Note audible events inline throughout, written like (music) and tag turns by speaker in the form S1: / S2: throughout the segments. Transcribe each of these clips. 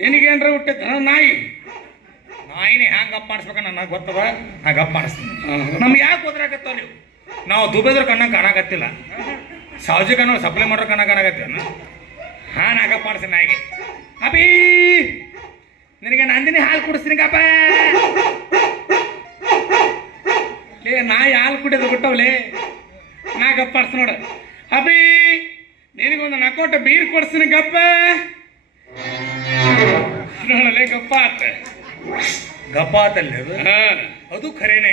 S1: ನಿನಗೇನ್ರ ಹುಟ್ಟಿದ್ದ ನಾಯಿ?
S2: ನಾಯಿನೇ ಹ್ಯಾಂಗ ಅಪ್ಪ ಮಾಡಿಸ್ಬೇಕು ನನಗೆ ಗೊತ್ತದ? ನಾ ಗಪ್
S1: ಮಾಡಿಸ್ತೀನಿ.
S2: ನಮ್ಗೆ ಯಾಕೆ ಓದ್ರಾಕತ್ತಾವ ನೀವು ನಾವು ದುಬೆದ್ರ ಕಣ್ಣಂಗೆ ಕಾಣಕತ್ತಿಲ್ಲ. ಸಾವಜಿ ಕಣ್ಣು ಸಪ್ಲೈ ಮಾಡೋ ಕಣ್ಣ ಕಾಣಕತ್ತೀವನು ಹಾಂ ನಾ ಗಪ್ಪ ಮಾಡಿಸ್ತೀನಿ ನಾಯಿಗೆ. ಅಬಿ ನಿನಗೆ ನಂದಿನಿ ಹಾಲು ಕುಡಿಸ್ತೀನಿ ಗಪ್ಪ.
S1: ಲೇ ನಾಯಿ ಹಾಲು ಕುಡಿಯೋದು ಬಿಟ್ಟವ್ಲೇ. ನಾ ಗಪ್ಪ ಆಡ್ಸ್ ನೋಡ. ಅಬಿ ನಿನಗೊಂದು ನಕೋಟ ಬೀರ್ ಕೊಡ್ಸ್ತೀನಿ ಗಪ್ಪ. ನೋಡಲೇ ಗಪ್ಪ ಆತ
S2: ಗಪ್ಪ ಆತಲ್ಲಿ ಅದು ಅದು ಖರೇನೆ.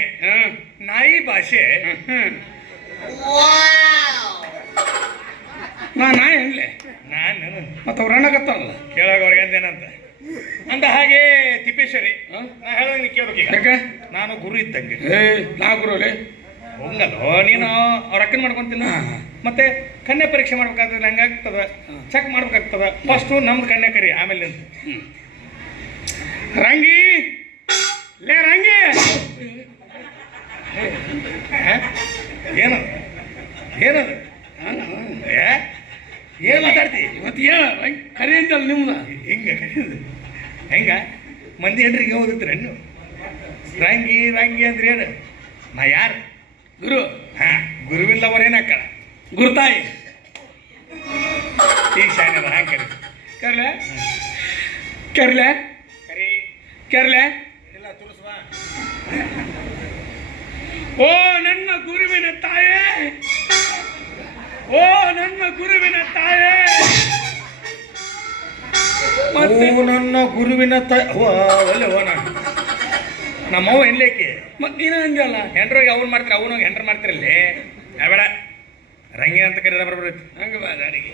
S2: ನಾಯಿ ಭಾಷೆ.
S1: ನಾ ನಾಯಿ ಅನ್ಲೆ.
S2: ನಾನು
S1: ಮತ್ತೆ ಅವ್ರು ಅಣ್ಣಗತ್ತಲ್ಲ
S2: ಕೇಳಾಗ ಅವ್ರಿಗೆ ಅಂದೇನಂತ? ಅಂದ ಹಾಗೆ ತಿಪ್ಪೇಶ್ವರಿ? ನಾ ಹೇಳೋದು ನೀ ಕೇಳ್ಬೇಕೀಗ.
S1: ಯಾಕೆ?
S2: ನಾನು ಗುರು ಇದ್ದಂಗೆ.
S1: ನಾ ಗುರುಲೆ
S2: ಹಂಗಲ್ಲೋ ನೀನು ಅವ್ರ ಅಕ್ಕನ ಮಾಡ್ಕೊಂತಿಲ್ಲ. ಮತ್ತೆ ಕನ್ಯಾ ಪರೀಕ್ಷೆ ಮಾಡ್ಬೇಕಾದ್ರೆ ಹಂಗಾಗ್ತದ ಚೆಕ್ ಮಾಡ್ಬೇಕಾಗ್ತದ. ಫಸ್ಟು ನಮ್ದು ಕನ್ಯಾ ಕರಿ ಆಮೇಲೆ ನಿಂತು
S1: ರಂಗಿ! ಲೇ ರಂಗಿ?
S2: ಏನದು? ಏನದು? ಏನ್ ಮಾತಾಡ್ತಿ?
S1: ಇವತ್ತು ಏನು ಕರಿ ಅಂತಲ್ಲ ನಿಮ್ದ.
S2: ಹಿಂಗ ಕರೆಯೋದು ಹೆಂಗ? ಮಂದಿ ಹೆಂಡ್ರಿಗೆ ಓದುತ್ತೀರ ನೀವು ರಂಗಿ ರಂಗಿ ಅಂದ್ರೆ ಏನು? ನಾ ಯಾರು?
S1: ಗುರು
S2: ಹಾ ಗುರುವಿಲ್ಲವರೇನ ಅಕ್ಕಳ
S1: ಗುರುತಾಯಿ
S2: ಈಗ ಶಾನೆ ಹಂಗೆ ಕರಿ
S1: ಕರ್ಲೆ? ಕರ್ಲೆ?
S2: ಕರಿ.
S1: ಕರ್ಲೆ?
S2: ಇಲ್ಲ ತುಳಸುವ
S1: ಓ ನನ್ನ ಗುರುವಿನ ತಾಯೇ. ಓ ನನ್ನ ಗುರುವಿನ ತಾಯೇ. ಮತ್ತೆ?
S2: ಓ ನನ್ನ ಗುರುವಿನ ತಾಯಿ ಓ ನಾನು ನಮ್ಮವ್ವ ಹೆಣ್ಲೇಕೆ
S1: ಮತ್ತೆ ನೀನು ಅಂದ್ಯಲ್ಲ
S2: ಹೆಂಡ್ರಿಗೆ ಅವ್ನು ಮಾಡ್ತೀರಿ ಅವನು ಹೆಂಡ್ರ ಮಾಡ್ತಿರಲ್ಲಿ ಬೇಡ ರಂಗಿ ಅಂತ ಕರೀದ ಬರೋಬರೈತಿ
S1: ಹಂಗೆ ಬಾ ದಾರಿಗೆ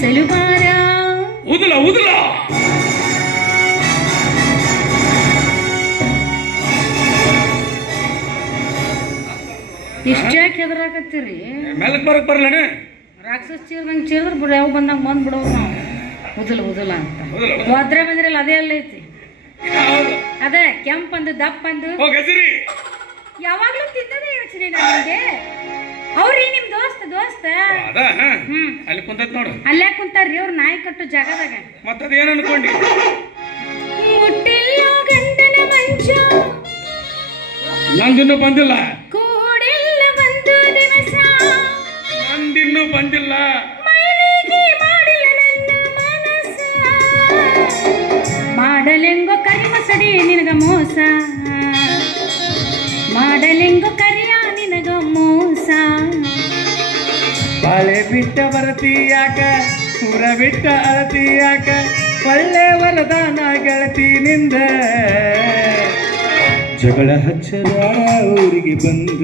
S3: ನಲಿಸಲು ಬಾರ
S1: ಉದಲ ಉದಲ.
S3: ಇಷ್ಟ್ಯಾಕೆ ಹೆದರಾಕತ್ತೀರಿ
S1: ಮೆಲಕ್ ಬರಕ್ ಬರ್ಲಣ.
S3: ರಾಕ್ಷಸ ಚೀರ್ದಂಗೆ ಚೀರ್ದ್ರೆ ಬಿಡ ಯಾವ ಬಂದಾಗ ಬಂದು ಬಿಡೋದು ನಾವು. ಉದಲ ಉದಲ ಅಂತ. ವಾದ್ರೆ ಬಂದ್ರಲ್ಲ ಅದೇ ಅಲ್ಲ ಐತಿ. ಅದೇ ಕೆಂಪಂದು ದಪ್ಪಂದು ಯಾವಾಗ್ಲೂ ತಿನ್ನೋದೇ ಯೋಚನೆ ನನಗೆ ಅವ್ರಿ ನಿಮ್ ದೋಸ್ತ ದೋಸ್ತ?
S1: ಅದ ಹಾ.
S3: ಹ್ಮ್.
S1: ಅಲ್ಲಿ ಕುಂತತ್ ನೋಡು.
S3: ಅಲ್ಲೇ ಕುಂತಾರ್ರಿ ಅವ್ರ ನಾಯಿ ಕಟ್ಟು ಜಾಗದಾಗ.
S1: ಅನ್ಕೊಂಡಿ?
S3: ಮುಟ್ಟಿಲ್ಲ ಗಂಡನ ಮಂಚ.
S1: ನಂದಿನ್ನೂ ಬಂದಿಲ್ಲ.
S3: ಕೂಡಿಲ್ಲ ಒಂದು ದಿವಸ.
S1: ನಂದಿನ್ನೂ ಬಂದಿಲ್ಲ.
S3: ಮೈಲಿಗೆ ಮಾಡಿಲ್ಲ ನನ್ನ ಮನಸ್ಸ ಮಾಡಲೆಂಗೋ ಕರಿಮಸಡಿ ನಿನಗ ಮೋಸ. ಮಾಡಲೆಂಗೋ
S2: ಬಾಳೆ ಬಿಟ್ಟ ಬರತಿ ಯಾಕ ಊರ ಬಿಟ್ಟ ಅಳತಿ ಯಾಕ ಒಳ್ಳೆ ವರದಾನ ಗೆಳತಿನಿಂದ ಜಗಳ ಹಚ್ಚದ ಊರಿಗೆ ಬಂದ.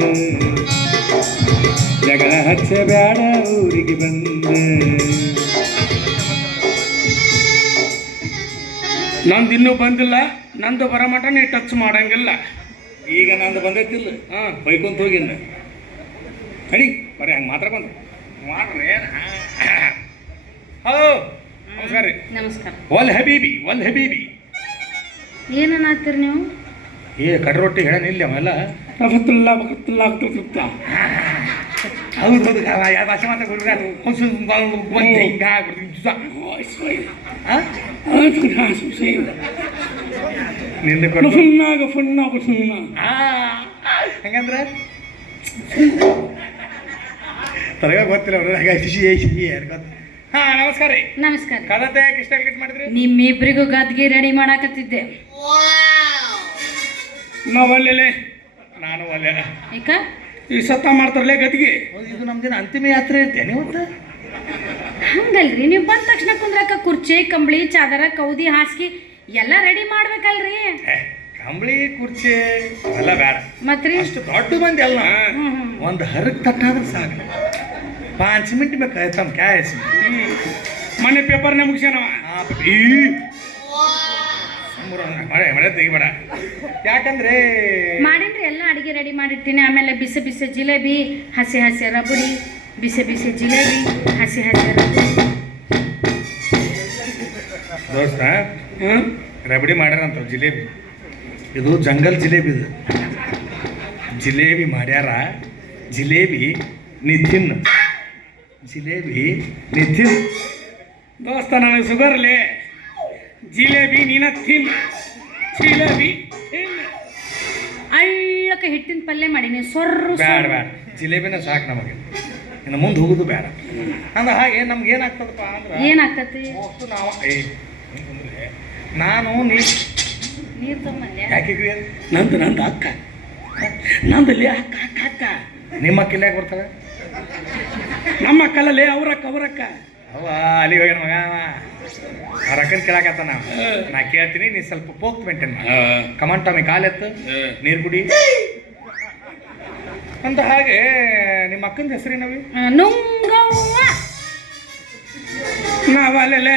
S2: ಜಗಳ ಹಚ್ಚಬೇಡ ಊರಿಗೆ ಬಂದ.
S1: ನಂದಿನ್ನೂ ಬಂದಿಲ್ಲ, ನಂದು ಬರಮಟ ನೀ ಟಚ್ ಮಾಡಂಗಿಲ್ಲ.
S2: ಈಗ ನಂದು ಬಂದೈತಿಲ್ಲ.
S1: ಹಾಂ,
S2: ಬೈಕೊಂತ ಹೋಗಿನ್ನ ಅಡಿ ಬರೀ, ಹಂಗೆ ಮಾತಾಡ್ಕೊಂಡು (coughs) ಮಾಡ್ರಿ ಹಲೋ ನಮಸ್ಕಾರ ರೀ.
S3: ನಮಸ್ಕಾರ.
S2: ವಲ್ ಹಬೀಬಿ ವಲ್ ಹಬೀಬಿ.
S3: ಏನನ್ನಾತ್ತೀರಿ ನೀವು?
S2: ಏ ಕಡ ರೊಟ್ಟಿ ಹೇಳ ಇಲ್ಲಿ ಅವೆಲ್ಲ.
S1: ಬಕತ್ತಲ್ಲ ಬಕತ್ತಲ್ಲ ಆಗ್ತಿರ್ತ
S2: ಹೌದು ಹೌದು ಯಾವ ಭಾಷೆ ಮಾತಾಡ್ಬಿಡ್ರ ಒಂದು ಹಿಂಗ ನಿಂದ ಕೊಡು
S1: ಫುನ್ನಾಗ ಫುನ್ನಾಗ ಫುನ್ನ
S2: ಆ, ಹಂಗಂದ್ರೆ? ತರಗ ಗೊತ್ತಿಲ್ಲ ಅವ್ರು ಹಾಗೆ ಶಿಶಿ ಶಿಶಿ ಗೊತ್ತ. ಹಾ ನಮಸ್ಕಾರ ರೀ.
S3: ನಮಸ್ಕಾರ
S2: ಕದತೆ ಯಾಕೆ ಇಷ್ಟ ಗಿಟ್ ಮಾಡಿದ್ರಿ?
S3: ನಿಮ್ಮಿಬ್ರಿಗೂ ಗದ್ಗೆ ರೆಡಿ ಮಾಡಾಕತ್ತಿದ್ದೆ.
S1: ಒಲ್ಲೆಲೆ
S2: ನಾನು ಒಲ್ಲೆ
S3: ಈಗ
S1: ಈ ಸತ್ತ ಮಾಡ್ತಾರಲ್ಲೇ ಗದ್ಗೆ.
S2: ಇದು ನಮ್ದಿನ ಅಂತಿಮ ಯಾತ್ರೆ ಐತೆ ನೀವು
S3: ಹಂಗಲ್ರಿ ನೀವು ಬಂದ ತಕ್ಷಣ ಕುಂದ್ರಕ ಕುರ್ಚಿ ಕಂಬಳಿ ಚಾದರ ಕೌದಿ ಹಾಸಿಗೆ ಎಲ್ಲ ರೆಡಿ ಮಾಡ್ಬೇಕಲ್ರಿ?
S2: ಕಂಬಳಿ ಕುರ್ಚಿ ಅವೆಲ್ಲ ಬೇಡ
S3: ಮತ್ರಿ
S2: ಅಷ್ಟು ದೊಡ್ಡ ಮಂದಿ ಅಲ್ಲ. ಒಂದು ಹರಕ್ ತಟ್ಟಾದ್ರೆ ಸಾಕು. ಪಾಂಚ್ ಮಿನಿಟ್ ಬೇಕು ತಮ್ಮ ಕ್ಯಾಶ್.
S1: ಮನೆ ಪೇಪರ್ನೇ ಮುಗಿಸ್ಯಾನವ
S2: ಈ. ಮೂರು ಮಳೆ ಮಳೆ ತೆಗಿಬೇಡ ಯಾಕಂದ್ರೆ
S3: ಮಾಡಿನ್ರಿ ಎಲ್ಲ ಅಡಿಗೆ ರೆಡಿ ಮಾಡಿರ್ತೀನಿ ಆಮೇಲೆ ಬಿಸಿ ಬಿಸಿ ಜಿಲೇಬಿ ಹಸಿ ಹಸಿ ರಬಡಿ ಬಿಸಿ ಬಿಸಿ ಜಿಲೇಬಿ ಹಸಿ ಹಸಿ ರಬಡಿ.
S2: ದೋಸ್ತ ರಬಡಿ ಮಾಡ್ಯಾರಂತ ಜಿಲೇಬಿ. ಇದು ಜಂಗಲ್ ಜಿಲೇಬಿ ಇದು. ಜಿಲೇಬಿ ಮಾಡ್ಯಾರ. ಜಿಲೇಬಿ ನಿತಿನ್ ಜಿಲೇಬಿ ನಿತಿನ್
S1: ದೋಸ್ತ ನನಗೆ ಸುಗರ್ಲೆ ಜಿಲೇಬಿ ನಿನ ತಿನ್. ಜಿಲೇಬಿ
S3: ಅಳ್ಳಕ್ಕೆ ಹಿಟ್ಟಿನ ಪಲ್ಯ ಮಾಡೀನಿ ಸೊರ್ರು
S2: ಬೇಡ ಬೇಡ ಜಿಲೇಬಿನ ಸಾಕು ನಮಗೆ. ಇನ್ನು ಮುಂದೆ ಹೋಗುದು ಬೇಡ ಅಂದ್ರೆ ಹಾಗೆ ನಮ್ಗೆ ಏನಾಗ್ತದಪ್ಪ ಅಂದ್ರೆ
S3: ಏನಾಗ್ತತಿ?
S2: ಮೋಸ್ಟು ನಾವು ಏ ಅಂದ್ರೆ ನಾನು ನೀ
S3: ನೀರು ತಮ್ಮಲ್ಲೇ
S2: ಯಾಕೆ ಇಗ್ರಿ?
S1: ನಂದು ನಂದು ಅಕ್ಕ. ನಂದಲ್ಲಿ ಅಕ್ಕ ಅಕ್ಕ ಅಕ್ಕ.
S2: ನಿಮ್ಮ ಅಕ್ಕ ಯಾಕೆ ಬರ್ತಾಳೆ
S1: ನಮ್ಮ ಕಲ್ಲಲ್ಲಿ ಅವ್ರಕ್ಕ ಅವ್ರಕ್ಕ.
S2: ಅವ ಅಲ್ಲಿ ಹೋಗ್ಯಾನ ಮಗ ಅವ. ಆ ರೊಕ್ಕನ ಕೇಳಾಕತ್ತ ನಾವು ನಾ ಕೇಳ್ತೀನಿ ನೀ ಸ್ವಲ್ಪ ಪೋಕ್ ಮೇಂಟೈನ್ ಮಾಡಿ. ಕಾಲ ಟಾಮಿ ಕಾಲೆತ್ತು ನೀರು ಕುಡಿ. ಅಂತ ಹಾಗೆ ನಿಮ್ಮ ಅಕ್ಕನ ಹೆಸರೇನವಿ
S3: ನುಂಗವ್ವ.
S1: ನಾವು ಅಲ್ಲೇ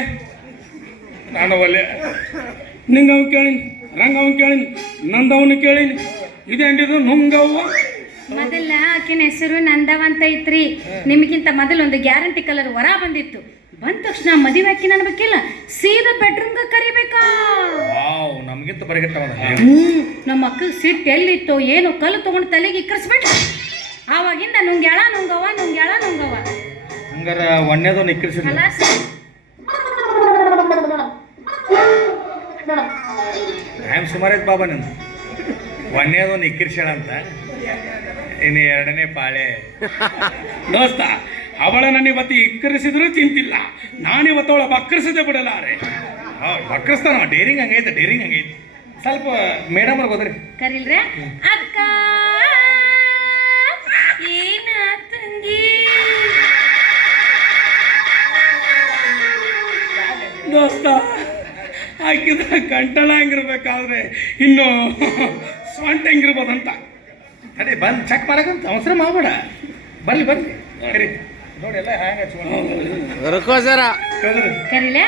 S2: ನಾನು ಒಲ್ಲೆ
S1: ನಿಂಗವ್ ಕೇಳಿನಿ ರಂಗ ಅವ್ ಕೇಳಿನಿ ನಂದವನು ಕೇಳಿನಿ. ಅಂಡಿದ್ರು ನುಂಗವ್ವ?
S3: ಮೊದಲ ಆಕಿನ ಹೆಸರು ನಂದವಂತ ಐತ್ರಿ. ನಿಮಗಿಂತ ಮೊದಲು ಒಂದು ಗ್ಯಾರಂಟಿ ಕಲರ್ ವರ ಬಂದಿತ್ತು. ಬಂದ ತಕ್ಷಣ ಮದುವೆ ಆಕಿನ ಅನ್ಬೇಕಿಲ್ಲ. ಸೀದಾ ಬೆಡ್ರೂಮ್ಗೆ ಕರಿಬೇಕಾ?
S2: ನಮಗಿಂತ ಬರಗಟ್ಟವಲ್ಲ
S3: ಹ್ಮ್ ನಮ್ಮ ಅಕ್ಕಗೆ ಸಿಟ್ಟು ಎಲ್ಲಿತ್ತು ಏನು ಕಲ್ಲು ತಗೊಂಡು ತಲೆಗೆ ಇಕ್ಕರಿಸ್ಬಿಟ್ಟು ಆವಾಗಿಂದ ನುಂಗ್ಯಾಳ ನುಂಗವ ನುಂಗ್ಯಾಳ ನುಂಗವ
S2: ಹಂಗಾರ ಒಣ್ಣೆದು ನಿಕ್ಕರಿಸಿದ್ಲು
S3: ಖಲಾಸ್
S2: ಟೈಮ್ ಸುಮಾರು ಐತೆ ಬಾಬಾ ನಿಂದು. ಒಣ್ಣೆದು ನಿಕ್ಕರಿಸ್ಯಾಳ ಅಂತ. ಇನ್ನು ಎರಡನೇ ಪಾಳೆ.
S1: ದೋಸ್ತ ಅವಳ ನನ್ನ ಇವತ್ತು ಇಕ್ಕರಿಸಿದ್ರು ತಿಂತಿಲ್ಲ. ನಾನಿವತ್ತು ಅವಳ ಬಕ್ಕರಿಸದೆ ಬಿಡಲಾರೆ.
S2: ಬಕ್ಕರಿಸ್ತಾನ ಡೇರಿಂಗ್ ಹಂಗೈತೆ ಡೇರಿಂಗ್ ಹಂಗೈತೆ. ಸ್ವಲ್ಪ ಮೇಡಮ್ ಅವ್ರಿಗೆ ಹೋದ್ರಿ.
S3: ಕರೀಲ್ರೆ? ಅಕ್ಕ ಏನ ತಂಗಿ?
S1: ದೋಸ್ತ ಹಾಕಿದ್ರೆ ಕಂಟಳ ಹೆಂಗಿರ್ಬೇಕಾದ್ರೆ ಇನ್ನು ಸ್ವಂಟ ಹೆಂಗಿರ್ಬೋದಂತ?
S2: ಅದೇ ಬಂದು ಚೆಕ್ ಮಾಡಕ್ಕಂತ ಅವಸರ ಮಾಡಬೇಡ ಬರ್ಲಿ ಬರ್ಲಿ. ಕರಿ ನೋಡಿ ಎಲ್ಲ ಹ್ಯಾಂಗ ಹಚ್ಕೊಂಡು.
S3: ಕರೀಲೆ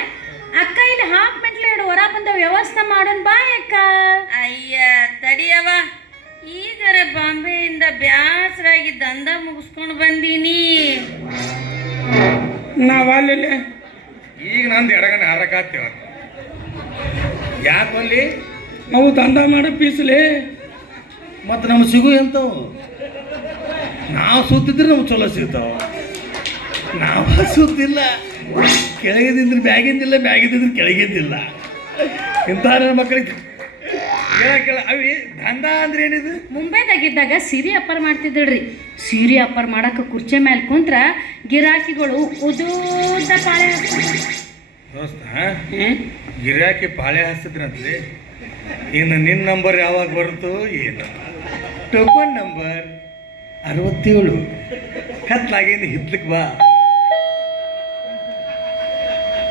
S3: ಅಕ್ಕ ಇಲ್ಲಿ ಹಾಫ್ ಮೆಟ್ಲು ಎರಡು ಹೊರ ಬಂದ ವ್ಯವಸ್ಥೆ ಮಾಡೋಣ ಬಾ ಅಕ್ಕ.
S4: ಅಯ್ಯ ತಡಿಯವ ಈಗರ ಬಾಂಬೆಯಿಂದ ಬ್ಯಾಸರಾಗಿ ದಂಧ ಮುಗಿಸ್ಕೊಂಡು ಬಂದೀನಿ.
S1: ನಾವು ಅಲ್ಲಿ
S2: ಈಗ ನಂದು ಎಡಗನ ಯಾಕೆ ಅಲ್ಲಿ
S1: ನಾವು ದಂಧ ಮಾಡೋ ಪೀಸ್ಲೆ.
S2: ಮತ್ತು ನಮ್ಗೆ ಸಿಗು ಎಂತವು? ನಾವು ಸುತ್ತಿದ್ರೆ ನಮ್ಗೆ ಚಲೋ ಸಿಗ್ತಾವ. ನಾವು ಸುತ್ತಿಲ್ಲ. ಕೆಳಗಿದ್ದಿದ್ರೆ ಬ್ಯಾಗಿಂದಿಲ್ಲ ಬ್ಯಾಗಿದ್ದಿದ್ರೆ ಕೆಳಗಿದ್ದಿಲ್ಲ ಇಂಥ ನನ್ನ ಮಕ್ಕಳಿಗೆ ಕೇಳ ಅವಿ ದಂಧ ಅಂದ್ರೆ ಏನಿದು?
S3: ಮುಂಬೈದಾಗಿದ್ದಾಗ ಸೀರೆ ಅಪ್ಪರ್ ಮಾಡ್ತಿದ್ದಳ್ರಿ. ಸೀರೆ ಅಪ್ಪರ್ ಮಾಡಕ್ಕೆ ಕುರ್ಚಿ ಮೇಲೆ ಕುಂತ್ರ ಗಿರಾಕಿಗಳು ಉದೂದ ಪಾಳೆ.
S2: ದೋಸ್ತ ಗಿರಾಕಿ ಪಾಳೆ ಹಚ್ತಿದ್ರಂತ್ರಿ ಇನ್ನು ನಿನ್ನ ನಂಬರ್ ಯಾವಾಗ ಬರುತ್ತೋ ಏನು. ಟೋಕನ್ ನಂಬರ್ ಅರವತ್ತೇಳು. ಕತ್ಲಾಗಿಂದ ಹಿತ್ಲಕ್ಕೆ ಬಾ.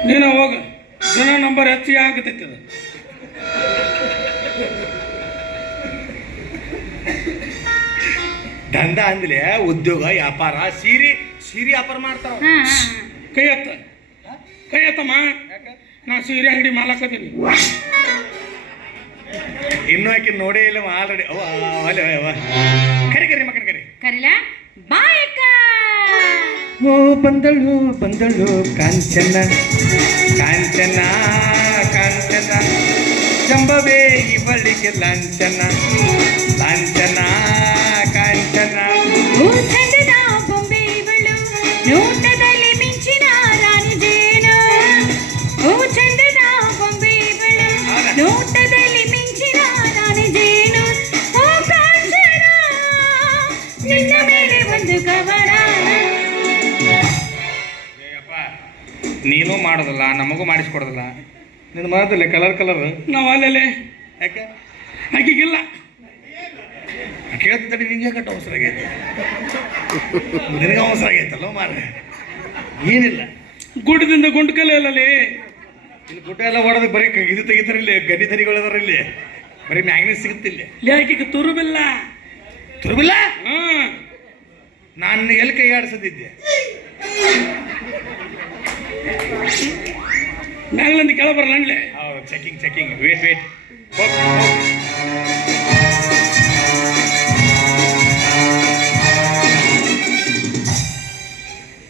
S1: ನೀನು ಹೋಗ. ಜನ ನಂಬರ್ ಹೆಚ್ಚಿಗೆ ಆಗತೈತಿ ಅದು
S2: ದಂಧ ಅಂದ್ಲೆ ಉದ್ಯೋಗ ವ್ಯಾಪಾರ ಸೀರೆ ಸೀರೆ ವ್ಯಾಪಾರ ಮಾಡ್ತಾವ.
S1: ಕೈ ಎತ್ತ ಕೈ ಎತ್ತಮ್ಮ ನಾ ಸೀರೆ ಅಂಗಡಿ ಮಾಲಕದೀನಿ.
S2: ಇನ್ನೂ ಆಕೆ ನೋಡೇ ಇಲ್ಲ ಆಲ್ರೆಡಿ ಅವ ಅಲ್ಲ ಅವ ಕರಿ ಕರಿ ಮಕ್ಕಳ ಕರಿ
S3: ಕರೀಲ ಬಾ ಅಕ್ಕ
S2: ಓ ಬಂದಳು ಬಂದಳು ಕಾಂಚನ ಕಾಂಚನ ಕಾಂಚನ ಚಂಬವೇ ಇವಳಿಗೆ ಲಾಂಛನ ಲಾಂಛನ ಕಾಂಚನ
S3: ಓ ಚಂದದ ಬೊಂಬೆ ಇವಳು ನೋಟದಲ್ಲಿ
S2: ನೀನು ಮಾಡೋದಲ್ಲ ನಮಗೂ ಮಾಡಿಸ್ಕೊಡೋದಲ್ಲ. ನಿನ್ನ ಮಾಡೋದಿಲ್ಲ ಕಲರ್ ಕಲರ್
S1: ನಾವು ಅಲ್ಲೇ
S2: ಯಾಕೆ?
S1: ಆಕಿಗಿಲ್ಲ.
S2: ಕೇಳ್ತಿದ್ದರೆ ನಿಂಗೆ ಕಟ್ಟ ಅವಸರ ಆಗೈತೆ? ನಿನಗೆ ಅವಸರ ಆಗೈತಲ್ಲ ಮಾರ ಏನಿಲ್ಲ.
S1: ಗುಡ್ಡದಿಂದ ಗುಂಡ್ಕಲೆ ಅಲ್ಲಲ್ಲಿ.
S2: ಇಲ್ಲಿ ಗುಡ್ಡ ಎಲ್ಲ ಹೊಡೆದು ಬರೀ ಇದು ತೆಗಿತಾರೆ ಇಲ್ಲಿ ಗಡ್ಡಿ ಅದಾರ ಇಲ್ಲಿ. ಬರೀ ಮ್ಯಾಗ್ನೆಟ್ ಸಿಗುತ್ತಿಲ್ಲ
S1: ಯಾಕೆ ತುರುಬಿಲ್ಲ.
S2: ತುರುಬಿಲ್ಲ?
S1: ಹ್ಞೂ
S2: ನಾನು ಎಲ್ಲಿ ಕೈ ಆಡಿಸದಿದ್ದೆ?
S1: ಮ್ಯಾಗ್ಲಿಂದ ಕೆಳ ಬರಲ್ಲ
S2: ಹೌದು ಚೆಕಿಂಗ್ ಚೆಕಿಂಗ್ ವೇಟ್ ವೇಟ್.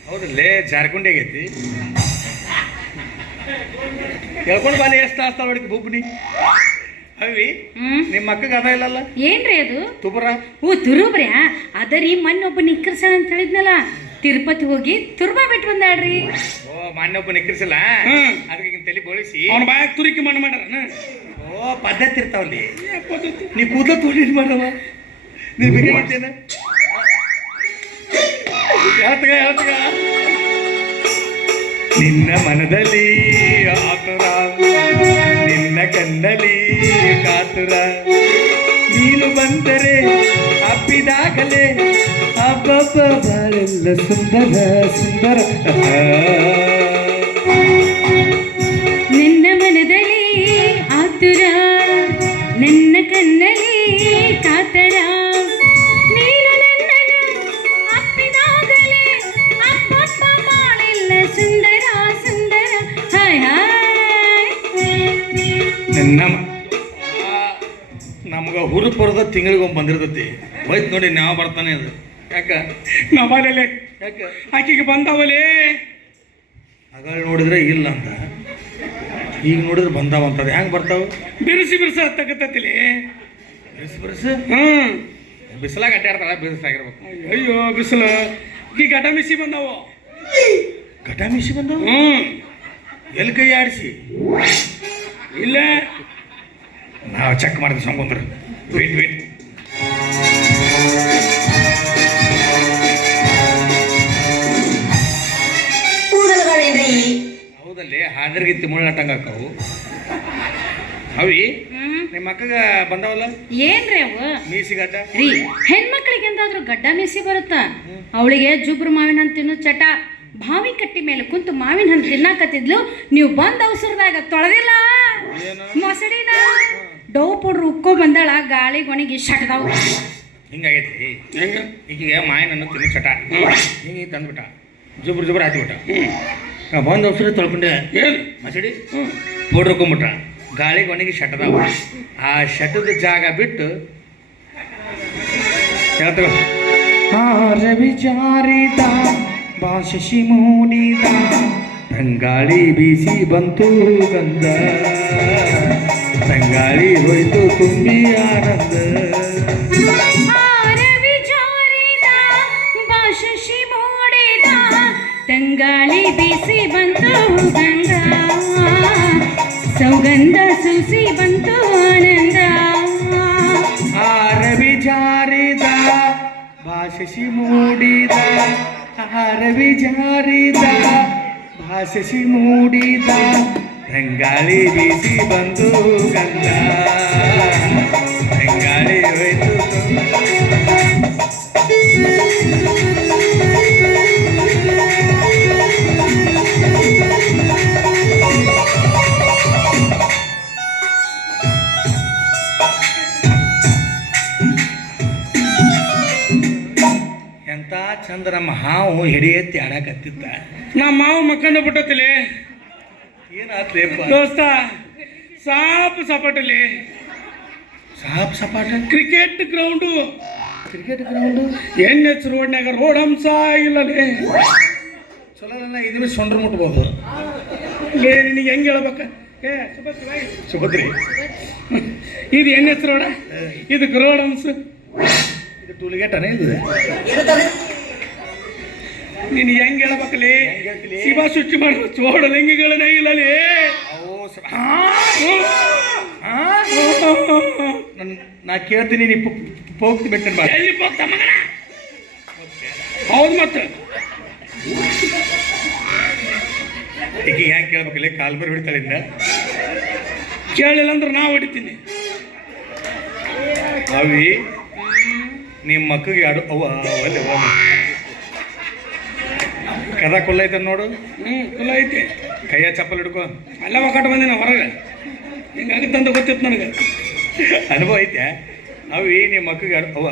S2: ಹೌದಲ್ಲೇ ಜಾರ್ಕೊಂಡಿ ಆಗೈತಿ ಕೇಳ್ಕೊಂಡು ಬಾಲಿ ಎಷ್ಟು ಆಸ್ತಾಳ ಹೊಡಿತು ಬುಬ್ನಿ ಅವಿ
S3: ಹ್ಮ್?
S2: ನಿಮ್ಮ ಅಕ್ಕಗೆ ಅದ ಇಲ್ಲಲ್ಲ
S3: ಏನ್ರಿ ಅದು?
S2: ತುಬರ?
S3: ಓ ತುರುಬ್ರ್ಯಾ? ಅದರಿ ಮೊನ್ನೆ ಒಬ್ಬ ನಿಕ್ಕರ್ಸಳ ಅಂತ ಹೇಳಿದ್ನಲ್ಲ. ತಿರುಪತಿ ಹೋಗಿ ತುರ್ಬಾ ಬಿಟ್ಟು ಬಂದಾಡ್ರಿ
S2: ಓ ಮಾನ್ಯ ಒಬ್ಬ ನಿಕ್ಕರಿಸಿಲ್ಲ
S1: ಹ್ಮ್.
S2: ಅದಕ್ಕೆ ತಲೆ ಬೋಳಿಸಿ.
S1: ಅವನ ಬಾಯಾಗ ತುರಿಕಿ ಮಣ್ಣು ಮಾಡ್ಯಾರ
S2: ಓ ಪದ್ಧತಿ ಇರ್ತಾವಲ್ಲಿ. ನೀ ಕೂದಲ ತೋಡಿದ್ ಮಾಡವ ನೀ ಬೇಕಾಗಿದ್ದೇನ ಹೇಳ್ತಗ ಹೇಳ್ತಗ ನಿನ್ನ ಮನದಲ್ಲಿ ಆತುರ. ನಿನ್ನ ಕಣ್ಣಲ್ಲಿ ಕಾತುರ. ನೀನು ಬಂದರೆ ಸುಂದರ ಸುಂದರ
S3: ನಿನ್ನ ಮನದಲ್ಲಿ ಆತುರ ನನ್ನ ಕಣ್ಣಲ್ಲಿ ಕಾತರ. ನೀನು ನನ್ನನ್ನು ಅಪ್ಪಿದಾಗಲೇ ಅಪ್ಪಪ್ಪ ಮಾಳೆಲ್ಲ ಸುಂದರ ಸುಂದರ. Hi hi.
S2: ನನ್ನ ನಮ್ಗೆ ಹುರುಪುರದ ತಿಂಗಳಿಗೊಂದು ತಿಂಗಳಿಗೊಮ್ಮೆ ಬಂದಿರ್ತೈತಿ. ಹೋಯ್ತು ನೋಡಿ ನಾವು ಬರ್ತಾನೆ ಅದು. ಯಾಕ?
S1: ನಮ್ಮ
S2: ಯಾಕ
S1: ಆಕಿಗೆ ಬಂದಾವಲೇ?
S2: ಆಗ ನೋಡಿದ್ರೆ ಇಲ್ಲ ಅಂತ. ಈಗ ನೋಡಿದ್ರೆ ಬಂದಾವ ಅಂತದ ಹೆಂಗೆ ಬರ್ತಾವ?
S1: ಬಿರುಸಿ ಬಿರುಸ ತಗತ್ತತಿಲಿ
S2: ಬಿರುಸು ಬಿರುಸು?
S1: ಹ್ಮ್.
S2: ಬಿಸಿಲಾಗ ಅಡ್ಡಾಡ್ತಾಳ ಬಿರ್ಸಾಗಿರ್ಬೇಕು
S1: ಅಯ್ಯೋ ಬಿಸಿಲು. ಈ ಘಟ ಮಿಸಿ ಬಂದಾವು.
S2: ಘಟ ಮಿಸಿ ಬಂದಾವ?
S1: ಹ್ಮ್.
S2: ಎಲ್ಲಿ ಕೈ ಆಡಿಸಿ?
S1: ಇಲ್ಲ.
S2: ನಾವು ಚೆಕ್ ಮಾಡಿದ್ವಿ ಸಂಬಂಧ ವೇಟ್ ವೇಟ್ ಹೌದಲ್ಲಿ ಹಾದ್ರಗಿತ್ತಿ ಮುಳ್ಳಾಟಂಗ ಅಕ್ಕವು ಅವಿ ನಿಮ್ಮ ಅಕ್ಕಗ ಬಂದವಲ್ಲ?
S3: ಏನ್ರಿ ಅವು?
S2: ಮೀಸಿಗಡ್ಡ
S3: ರೀ ಹೆಣ್ಮಕ್ಳಿಗೆ ಎಂದಾದ್ರೂ ಗಡ್ಡ ಮೀಸಿ ಬರುತ್ತಾ? ಅವಳಿಗೆ ಜುಬ್ರು ಮಾವಿನ ಹಣ್ಣು ತಿನ್ನು ಚಟ. ಬಾವಿ ಕಟ್ಟಿ ಮೇಲೆ ಕುಂತು ಮಾವಿನ ಹಣ್ಣು ತಿನ್ನಾಕತ್ತಿದ್ಲು. ನೀವು ಬಂದ ಅವಸರದಾಗ ತೊಳೆದಿಲ್ಲ. ಮೊಸಡಿನ. ಡವ್ ಪೌಡ್ರ್ ಉಕ್ಕೋ ಬಂದಾಳ ಗಾಳಿ ಒಣಗಿ ಶಟ್ದಾವ್
S2: ಹಿಂಗಾಗೈತಿ.
S1: ಹೆಂಗ?
S2: ಈಗೀಗ ಮಾಯನನ್ನು ತಿನ್ನು ಚಟ. ಹಿಂಗೆ ತಂದ್ಬಿಟ್ಟ. ಜುಬ್ರು ಜುಬ್ರು ಹಾಕಿಬಿಟ್ಟ. ಬಂದು ಔಷಧಿ ತೊಳ್ಕೊಂಡೆ.
S1: ಏನು
S2: ಮಸಡಿ ಪೌಡ್ರಕೊಂಬಿಟ್ಟ ಗಾಳಿ ಒಣಗಿ ಶಟದ ಆ ಶಟದ ಜಾಗ ಬಿಟ್ಟು ಹೇಳ್ತವ. ರವಿ ಜಾರಿದ ಭಾಷಿ ಮೂಡಿದ ತಂಗಾಳಿ ಬೀಸಿ ಬಂತು ಗಂಧ. ತಂಗಾಳಿ ಹೋಯ್ತು ತುಂಬಿ ಆನಂದ.
S3: ತಂಗಾಳಿ ಬೀಸಿ ಬಂತು ಗಂಧ ಸೌಗಂಧ ಸುಸಿ ಬಂತು ಆನಂದ
S2: ಆ ರವಿ ಜಾರಿದ ಭಾಷಿ ಮೂಡಿದ ಆ ರವಿ ಜಾರಿದ ಭಾಷಿ ಮೂಡಿದ ತಂಗಾಳಿ ಬೀಸಿ ಬಂದು ಗಂಧ ತಂಗಾಳಿ ಹೋಯ್ತು ಚಂದ ನಮ್ಮ ಹಾವು ಹಿಡಿ ಎತ್ತಿ ಆಡಕತ್ತಿದ್ದ.
S1: ನಮ್ಮ ಮಾವು ಮಕ್ಕಂಡ ಬಿಟ್ಟತಿಲಿ?
S2: ಏನಾತ್ಲೇಪ್ಪ
S1: ದೋಸ್ತ ಸಾಪ್ ಸಪಾಟಲಿ
S2: ಸಾಪ್ ಸಪಾಟ
S1: cricket ground.
S2: Cricket ground?
S1: N H ರೋಡ್ನ್ಯಾಗ road ಹಂಸ ಇಲ್ಲಲೇ.
S2: ಚಲೋ ಅಲ್ಲ ಇದನ್ನ ಸೊಂಡ್ರು ಮುಟ್ಬೋದು.
S1: ಲೇ ನಿನಗೆ ಹೆಂಗೆ ಹೇಳ್ಬೇಕ? ಏ ಸುಭದ್ರಿ.
S2: ಸುಭದ್ರಿ.
S1: ಇದು ಎನ್ ಎಚ್ ರೋಡ ಇದು ಗ್ರೌಂಡ್ ಹಂಸ
S2: ಇದು ಟೂಲ್ಗೇಟನೇ ಇದು
S1: ನೀನು ಹೆಂಗೆ ಹೇಳ್ಬೇಕಲ್ಲಿ? ಶಿವ ಸೃಷ್ಟಿ ಮಾಡುವ ಚೋಡಲಿಂಗಿಗಳನ್ನೇ ಇಲ್ಲಲೇ
S2: ಇಲ್ಲಲ್ಲಿ ನಾ ಕೇಳ್ತೀನಿ ನೀ ಹೋಗ್ತಿ ಬೆಟ್ಟ ಮಾಡಿ
S1: ಎಲ್ಲಿ ಹೋಗ್ತಾ ಮಗನ ಹೌದು ಮತ್ತೆ
S2: ಈಗ ಹೆಂಗೆ ಕೇಳ್ಬೇಕಲ್ಲ ಕಾಲ್ ಬರ್ ಹೊಡಿತಾಳೆ ಇನ್ನ
S1: ಕೇಳಿಲ್ಲ ಅಂದ್ರೆ ನಾ ಹೊಡಿತೀನಿ
S2: ಅವಿ ನಿಮ್ಮ ಮಕ್ಕಳಿಗೆ ಅಡು ಅವ ಅವಲ್ಲಿ ಅವ ಕದ ಕೊಲ್ಲೈತೆ ನೋಡು.
S1: ಹ್ಞೂ. ಕುಲ ಐತಿ.
S2: ಕೈಯ ಚಪ್ಪಲ್ ಹಿಡ್ಕೊ.
S1: ಅಲ್ಲ ಒಕ್ಕಟ್ಟು ಬಂದಿನ ಹೊರಗೆ. ಹಿಂಗಾಗುತ್ತಂತ ಗೊತ್ತಿತ್ತು ನನಗೆ.
S2: ಅನುಭವ ಐತೆ. ನಾವು ಏನು ನಿಮ್ಮ ಮಕ್ಕಳಿಗೆ ಅವ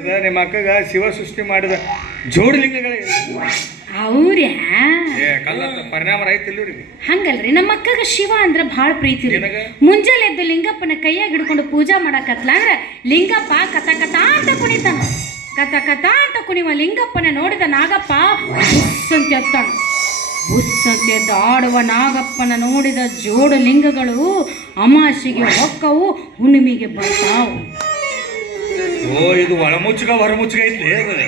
S2: ಅದ ನಿಮ್ಮ ಅಕ್ಕಗ ಶಿವ ಸೃಷ್ಟಿ ಮಾಡಿದ ಜೋಡಿ ಲಿಂಗಗಳೇ. ಇಲ್ಲ.
S3: ಅವ್ರ್ಯಾ
S2: ಪರಿಣಾಮ
S3: ಹಂಗಲ್ರಿ ನಮ್ಮ ಅಕ್ಕಗ ಶಿವ ಅಂದ್ರೆ ಭಾಳ ಪ್ರೀತಿ ರೀ? ಮುಂಜಾನೆ ಎದ್ದು ಲಿಂಗಪ್ಪನ ಕೈಯಾಗ ಹಿಡ್ಕೊಂಡು ಪೂಜಾ ಮಾಡಕತ್ಲ ಅಂದ್ರ ಲಿಂಗಪ್ಪ ಕಥ ಕಥಾ ಅಂತ ಕುಣಿತಾನ. ಕಥ ಕಥಾ ಅಂತ ಕುಣಿವ ಲಿಂಗಪ್ಪನ ನೋಡಿದ ನಾಗಪ್ಪ ಅಂತ ಎತ್ತಾನ. ಎದ್ದು ಆಡುವ ನಾಗಪ್ಪನ ನೋಡಿದ ಜೋಡು ಲಿಂಗಗಳು ಅಮಾಸಿಗೆ ಹೊಕ್ಕವು ಹುಣ್ಣಿಮೆಗೆ ಬರ್ತಾವು.
S2: ಓ ಇದು ಒಳಮುಚ್ಚುಗ ಹೊರಮುಚ್ಚುಗ ಹೊರ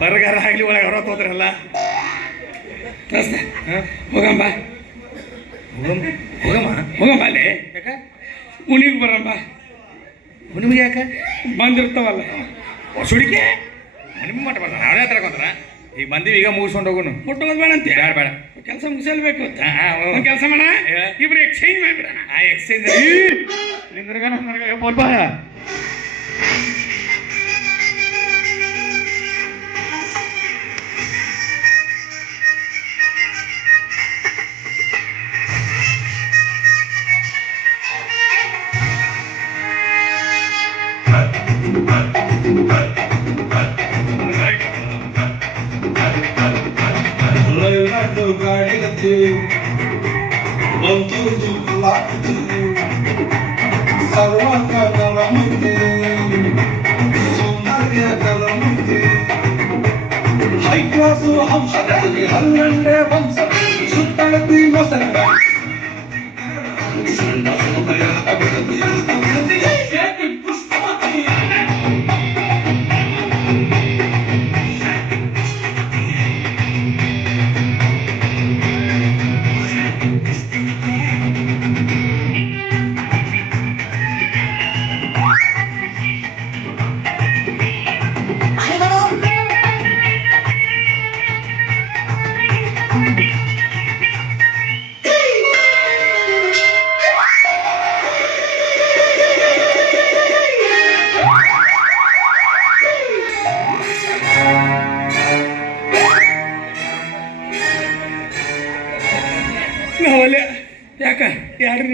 S2: ಮುಚ್ಚಗ ಆಗಲಿ ಒಳಗೆ ಹೋದ್ರಲ್ಲ?
S1: ದೋಸ್ತ ಹೋಗಂಬ
S2: ಹೋಗಮ್ಮ? ಹೋಗಮ್ಮ
S1: ಅಲ್ಲಿ.
S2: ಯಾಕ?
S1: ಉಣಿಗೆ ಬರಂಬ
S2: ಹುಣ್ಣಿಮೆಗೆ ಯಾಕ?
S1: ಬಂದಿರ್ತಾವಲ್ಲ.
S2: ಸುಡಿಕೆ? ಹುಣ್ಣಿಮೆ ಬರ್ತಾನೆ. ಅವಳೇ ಹತ್ರ ಕೊಂತಾರ ಈಗ ಬಂದೀವಿ ಈಗ ಮುಗಿಸ್ಕೊಂಡು ಹೋಗೋನು.
S1: ಹುಟ್ಟೋದು ಬೇಡ ಅಂತ
S2: ಬೇಡ ಬೇಡ.
S1: ಕೆಲಸ ಮುಗಿಸಲ್ಬೇಕು ಅಂತ. ಕೆಲಸ ಮಾಡ. ಇಬ್ರು ಎಕ್ಸ್ಚೇಂಜ್ ಮಾಡಿಬಿಡೋಣ.
S2: ಆ ಎಕ್ಸ್ಚೇಂಜ್ ನಿಂದ್ರಗ ನನಗೆ ಸ್ವಲ್ಪ
S5: கழகத்து ஒன்று பார்த்து சர்வங்க நலமுத்து சுந்தரிய நலமுத்து ஹைக்ராசு ஹம்சதல் ஹல்லண்டே வம்சம் சுத்தனத்தி மசங்க சண்டமுதய அபரதி அபரதி
S2: கேட்டி
S1: புஷ்பமதி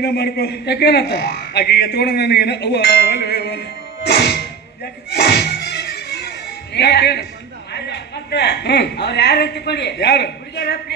S2: ಎರಡು ಮಾಡ್ಕೊ.
S1: ಯಾಕೇನತ್ತ
S2: ಆಕೆ ಎತ್ಕೊಂಡು ನನಗೇನು? ಅವ್ವ ಯಾಕೆ?
S1: ಯಾಕೇನ ಹ್ಮ್.
S4: ಅವ್ರು ಯಾರು ಎತ್ತಿಕೊಳ್ಳಿ
S1: ಯಾರು?
S4: ಹುಡುಗಿಯರಪ್ಪ